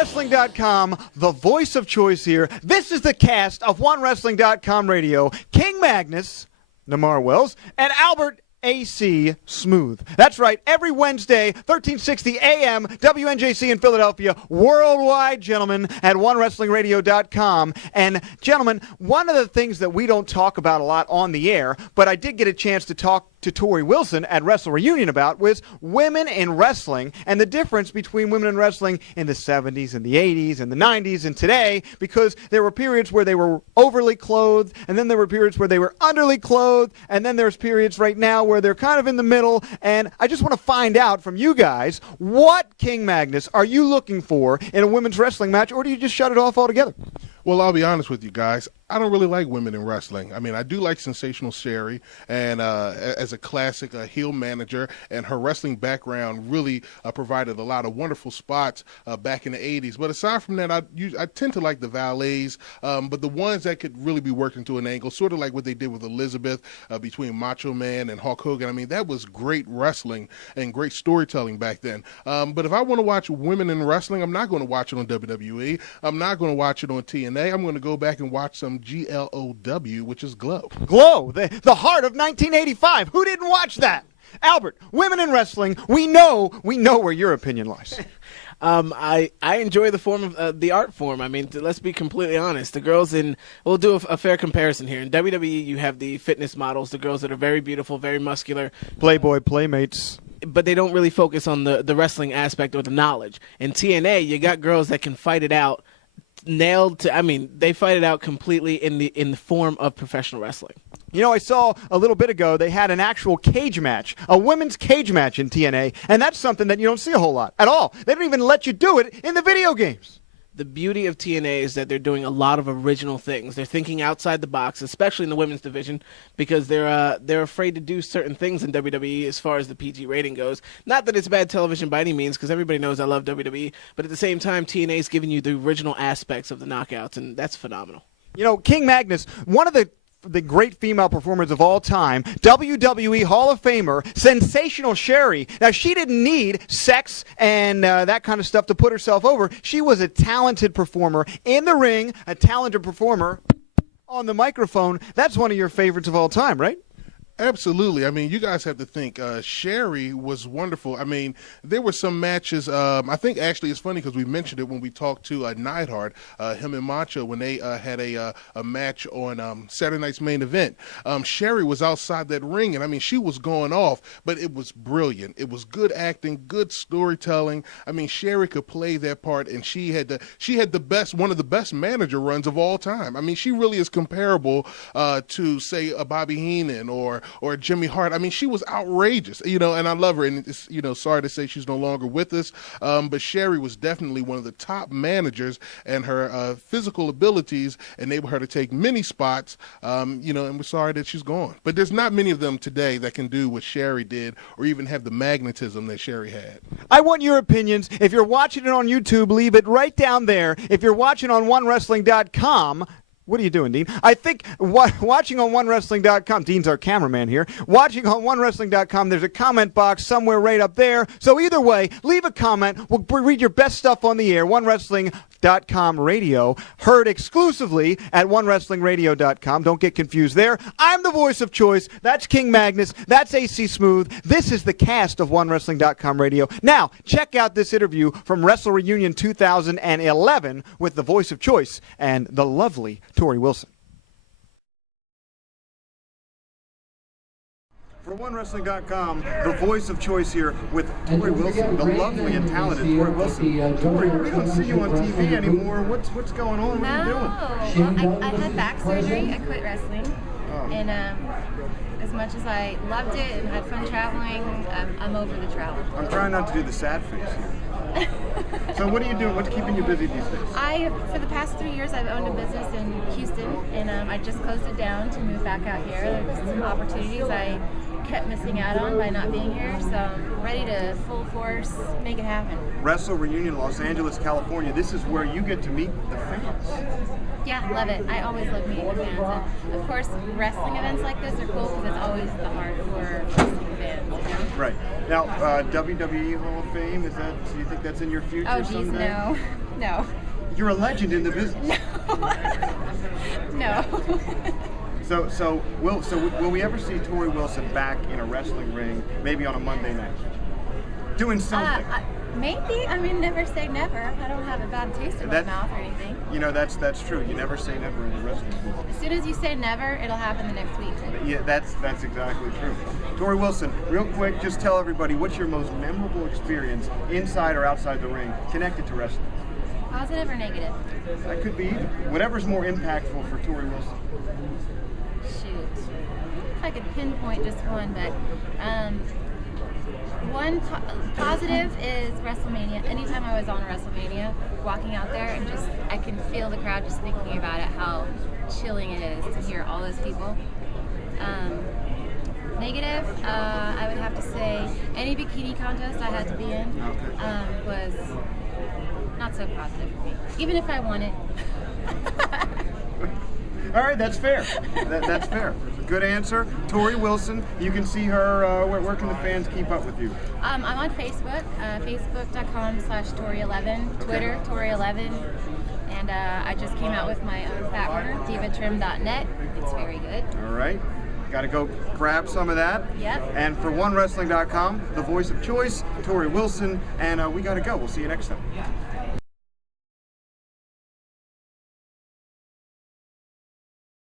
OneWrestling.com, the voice of choice here. This is the cast of OneWrestling.com radio. King Magnus, Namar Wells, and Albert AC Smooth. That's right. Every Wednesday, 1360 a.m., WNJC in Philadelphia, worldwide, gentlemen, at OneWrestlingRadio.com. And, gentlemen, one of the things that we don't talk about a lot on the air, but I did get a chance to talk to Torrie Wilson at Wrestle Reunion about, was women in wrestling and the difference between women in wrestling in the 70s and the 80s and the 90s and today, because there were periods where they were overly clothed, and then there were periods where they were underly clothed, and then there's periods right now where they're kind of in the middle. And I just want to find out from you guys, what, King Magnus, are you looking for in a women's wrestling match, or do you just shut it off altogether? Well, I'll be honest with you guys. I don't really like women in wrestling. I mean, I do like Sensational Sherry, and as a classic heel manager, and her wrestling background really provided a lot of wonderful spots back in the 80s. But aside from that, I tend to like the valets, but the ones that could really be worked into an angle, sort of like what they did with Elizabeth between Macho Man and Hulk Hogan. I mean, that was great wrestling and great storytelling back then. But if I want to watch women in wrestling, I'm not going to watch it on WWE. I'm not going to watch it on TNA. I'm going to go back and watch some GLOW, which is Glow. Glow, the heart of 1985. Who didn't watch that? Albert, women in wrestling, we know where your opinion lies. I enjoy the form of the art form. I mean, let's be completely honest. The girls we'll do a fair comparison here. In WWE, you have the fitness models, the girls that are very beautiful, very muscular. Playboy Playmates. But they don't really focus on the wrestling aspect or the knowledge. In TNA, you got girls that can fight it out. They fight it out completely in the form of professional wrestling. You know, I saw a little bit ago they had an actual cage match, a women's cage match in TNA, and that's something that you don't see a whole lot at all. They don't even let you do it in the video games. The beauty of TNA is that they're doing a lot of original things. They're thinking outside the box, especially in the women's division, because they're afraid to do certain things in WWE as far as the PG rating goes. Not that it's bad television by any means, because everybody knows I love WWE, but at the same time, TNA is giving you the original aspects of the knockouts, and that's phenomenal. You know, King Magnus, one of the great female performers of all time, WWE Hall of Famer, Sensational Sherry. Now, she didn't need sex and that kind of stuff to put herself over. She was a talented performer in the ring, a talented performer on the microphone. That's one of your favorites of all time, right? Absolutely. I mean, you guys have to think, Sherry was wonderful. I mean, there were some matches, I think actually it's funny because we mentioned it when we talked to Neidhart, him and Macho, when they had a match on Saturday Night's Main Event. Sherry was outside that ring, and I mean, she was going off, but it was brilliant. It was good acting, good storytelling. I mean, Sherry could play that part, and she had one of the best manager runs of all time. I mean, she really is comparable to, say, a Bobby Heenan or Jimmy Hart. I mean, she was outrageous, and I love her. And it's, sorry to say she's no longer with us, but Sherry was definitely one of the top managers, and her physical abilities enabled her to take many spots, and we're sorry that she's gone. But there's not many of them today that can do what Sherry did or even have the magnetism that Sherry had. I want your opinions. If you're watching it on YouTube, leave it right down there. If you're watching on OneWrestling.com, what are you doing, Dean? I think watching on OneWrestling.com, Dean's our cameraman here, watching on OneWrestling.com, there's a comment box somewhere right up there. So either way, leave a comment. We'll read your best stuff on the air. OneWrestling.com radio, heard exclusively at OneWrestlingRadio.com. Don't get confused there. I'm the voice of choice. That's King Magnus. That's AC Smooth. This is the cast of OneWrestling.com radio. Now, check out this interview from Wrestle Reunion 2011 with the voice of choice and the lovely Torrie Wilson. For OneWrestling.com, the voice of choice here with Torrie Wilson, the lovely and talented Torrie Wilson. Torrie, we don't see you on TV anymore. What's going on? What are you doing? Well, I had back surgery. I quit wrestling. And as much as I loved it and had fun traveling, I'm over the travel. I'm trying not to do the sad face here. So what are you doing? What's keeping you busy these days? For the past 3 years, I've owned a business in Houston, and I just closed it down to move back out here. There's some opportunities I kept missing out on by not being here, so I'm ready to full force make it happen. Wrestle Reunion, Los Angeles, California. This is where you get to meet the fans. Yeah, love it. I always love meeting the fans. And of course, wrestling events like this are cool because it's always the heart for wrestling fans. Right. Now, WWE Hall of Fame, do you think that's in your future someday? No. No. You're a legend in the business. No. So will we ever see Torrie Wilson back in a wrestling ring, maybe on a Monday night, doing something? Maybe. I mean, never say never. I don't have a bad taste in my mouth or anything. You know, that's true. You never say never in the wrestling business. As soon as you say never, it'll happen the next week. Yeah, that's exactly true. Torrie Wilson, real quick, just tell everybody what's your most memorable experience inside or outside the ring connected to wrestling. Positive or negative? That could be either. Whatever's more impactful for Torrie Wilson. Shoot. If I could pinpoint just one, but one positive is WrestleMania. Anytime I was on WrestleMania, walking out there and just, I can feel the crowd just thinking about it, how chilling it is to hear all those people. Negative, I would have to say any bikini contest I had to be in was not so positive for me, even if I won it. All right, that's fair. That's fair. Good answer. Torrie Wilson, you can see her, where can the fans keep up with you? I'm on Facebook, facebook.com/Torrie11, Twitter, Torrie11, and I just came out with my own fat burner, divatrim.net. It's very good. All right. Got to go grab some of that. Yep. And for OneWrestling.com, the voice of choice, Torrie Wilson, and we got to go. We'll see you next time.